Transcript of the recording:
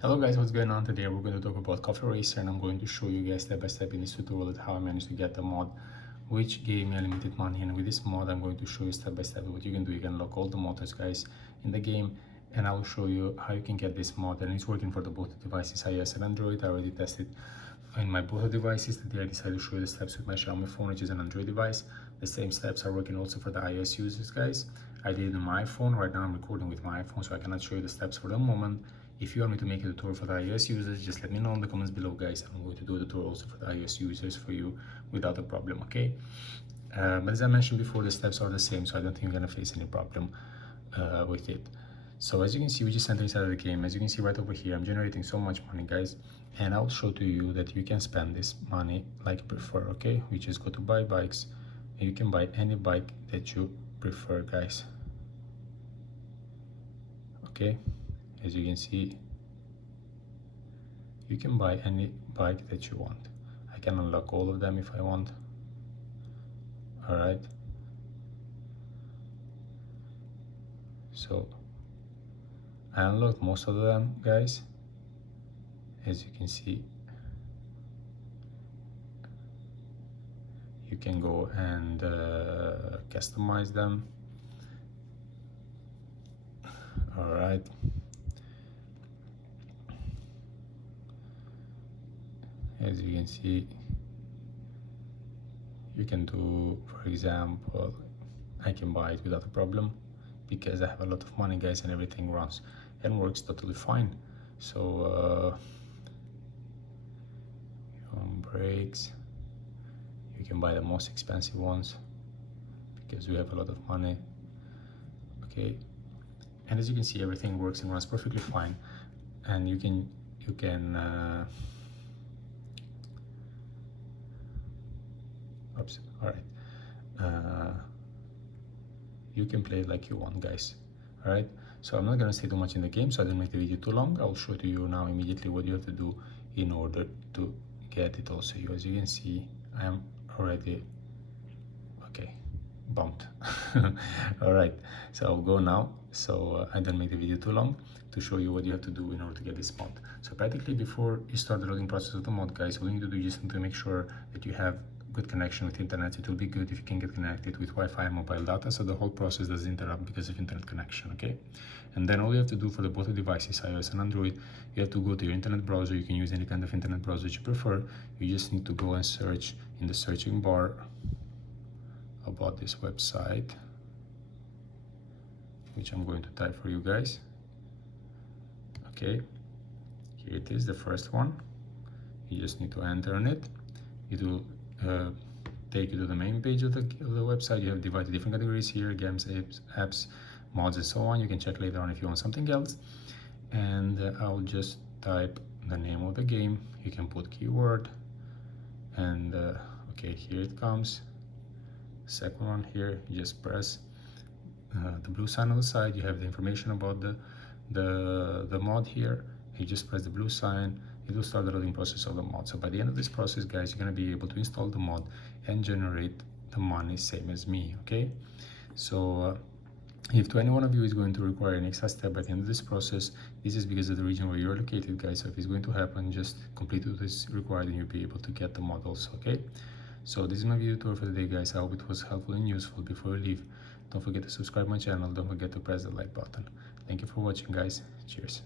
Hello guys, what's going on? Today we're going to talk about Coffee Racer, and I'm going to show you guys step by step in this tutorial how I managed to get the mod which gave me unlimited money. And with this mod I'm going to show you step by step what you can do. You can unlock all the mods guys in the game, and I will show you how you can get this mod, and it's working for the both devices, iOS and Android. I already tested in my both devices. Today I decided to show you the steps with my Xiaomi phone, which is an Android device. The same steps are working also for the iOS users guys. I did it on my iPhone. Right now I'm recording with my iPhone, so I cannot show you the steps for the moment. If you want me to make a tutorial for the iOS users, just let me know in the comments below guys. I'm going to do a tutorial also for the iOS users for you without a problem, okay? But as I mentioned before, the steps are the same, so I don't think you're gonna face any problem with it. So as you can see, we just entered inside of the game. As you can see right over here, I'm generating so much money guys, and I'll show to you that you can spend this money like you prefer, okay? We just go to buy bikes, and you can buy any bike that you prefer guys, okay? As you can see, you can buy any bike that you want. I can unlock all of them if I want. All right, so I unlocked most of them guys. As you can see, you can go and customize them. All right, as you can see, you can do, for example, I can buy it without a problem because I have a lot of money guys, and everything runs and works totally fine. So brakes, you can buy the most expensive ones because we have a lot of money, okay? And as you can see, everything works and runs perfectly fine, and you can oops, all right, you can play it like you want guys. All right, so I'm not gonna stay too much in the game, so I didn't make the video too long. I'll show to you now immediately what you have to do in order to get it also. As you can see, I am already okay bumped. All right, so I'll go now. So I didn't make the video too long to show you what you have to do in order to get this mod. So practically before you start the loading process of the mod guys, what you need to do is just need to make sure that you have good connection with internet. It will be good if you can get connected with Wi-Fi and mobile data, so the whole process doesn't interrupt because of internet connection, okay? And then all you have to do for the both devices, iOS and Android, you have to go to your internet browser. You can use any kind of internet browser that you prefer. You just need to go and search in the searching bar about this website, which I'm going to type for you guys. Okay, here it is, the first one. You just need to enter on it. It will take you to the main page of the website. You have divided different categories here: games, apps, mods, and so on. You can check later on if you want something else. And I'll just type the name of the game. You can put keyword, and okay, here it comes. Second one here, you just press the blue sign on the side. You have the information about the mod here. You just press the blue sign. It will start the loading process of the mod. So by the end of this process guys, you're going to be able to install the mod and generate the money same as me, okay? So if to any one of you is going to require an extra step at the end of this process, this is because of the region where you're located guys. So if it's going to happen, just complete what is required and you'll be able to get the mod also, okay? So this is my video tour for the day guys. I hope it was helpful and useful. Before you leave, don't forget to subscribe my channel. Don't forget to press the like button. Thank you for watching guys. Cheers.